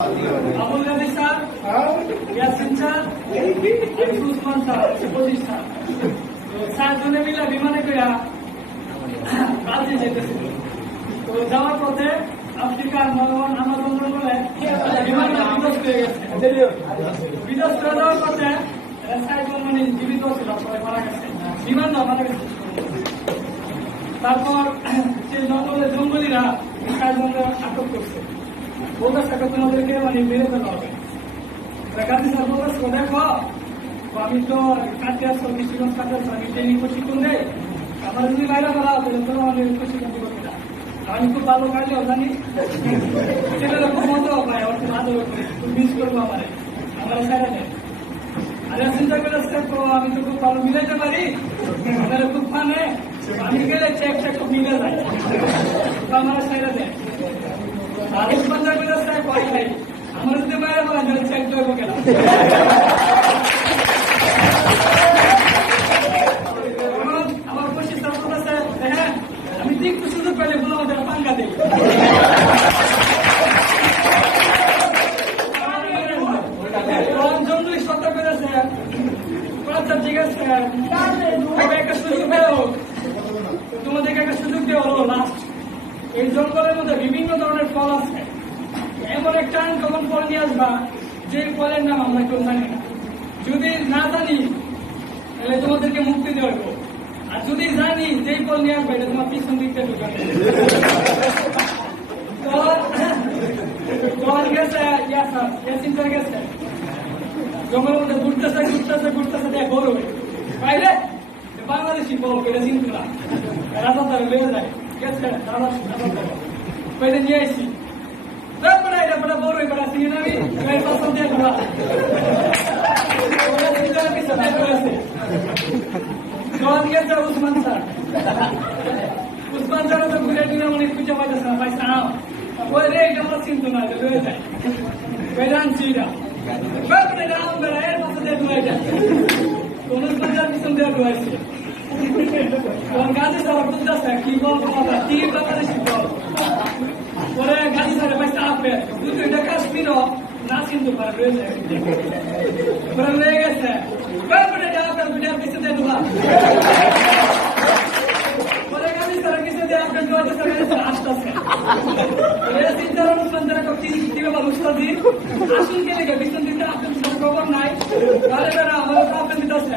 Abul Gazi sir, Yasin sir, Usman sir, পঁচিশ sir, চারজনে মিলে বিমানে করে রাজ্যে যেতেছিল। তো যাওয়ার পথে আফ্রিকার মনোহন আমাজন বলে বিমানটা বিধ্বস্ত হয়ে গেছে। বিধ্বস্ত হয়ে যাওয়ার পথে চারজন মানে জীবিত ছিল, সবাই মারা গেছে, বিমানটা মারা গেছে। তারপর সে জঙ্গলীরা চারজনকে আটক করছে, বলতেছে তোমাদেরকে মানে মেরে ফেলা হবে। গান্ধী স্যার বলতেছে দেখো আমি তো কাটতে আসছো দৃষ্টিগঞ্জ কাটতে আসছো, আমি ট্রেনিং প্রশিক্ষণ দেয়, আমার যদি বাইরে করা হবে তোমরা আমি প্রশিক্ষণ দিব কিনা। আমি খুব ভালো কাটলেও জানি ছেলেরা খুব মজাও পায়, আমার খুব আদর করে, খুব মিস করবো আমার সাইডে নেই। আর চিন্তা করেছে তো আমি তো খুব ভালো মিলাইতে পারি, আমার খুব ফানে, আমি গেলে চেক খুব মিলে যায়, আমার সাইডে নেই। আর উসমান যা করেছে কয় নাই, আমার যদি বাইরে বলা যায় চেক দেবো কেন। আমার প্রশিক্ষণ বলেছে হ্যাঁ আমি ঠিক সুযোগ পেলে বলে আমাদের পাঙ্গা দিই। জঙ্গলি সত্য করেছে, আচ্ছা ঠিক আছে একটা সুযোগ দেও, তোমাদেরকে একটা সুযোগ দেওয়া হলো লাস্ট। এই জঙ্গলের মধ্যে বিভিন্ন ধরনের ফল আছে, এমন একটা আনকমন ফল নিয়ে আসবা যে ফলের নাম আমরা কেউ জানি না। যদি না জানি তাহলে তোমাদেরকে মুক্তি দেওয়া হইব, আর যদি জানি যেই ফল নিয়ে আসবে এটা তোমার পিছন দিক থেকে ঢুকাবে। গেছে চিন্তা গেছে জঙ্গলের মধ্যে ঘুরতেছে দেখ বড় বাইরে বাংলাদেশি ফল এটা চিন্তা না, রাজা তার লেগে যায় গেছে নিয়ে আসছি তারপরে এটা বড় এবার চিনি আমি পছন্দ দিয়ে ঘোরা উসমান স্যার তো ঘুরে টুরে অনেক খুঁজে পাইতেছে না, পাইছে না ওই রে এটা আমার চিন্তা না রয়ে যায় আনছি এটা আম বেড়া এর পাশে দিয়ে ধুয়ে যায় উসমান স্যার পিছন দিয়ে ধুয়াইছে। গাজী স্যার বুঝতেছে কি বলবো কি বাংলাদেশি বল পরে গাজী স্যারে পাইছে আপে দুইটা কাশ্মীরও না চিনতে পারে রয়ে যায় রয়ে গেছে পিছনে দিয়ে ধোয়া পরে গাজী স্যারের পিছনে দিয়ে আপনার আসতেছে আসুন কে লেগে পিছন দিতে আপনার খবর নাই, আমার দিতেছে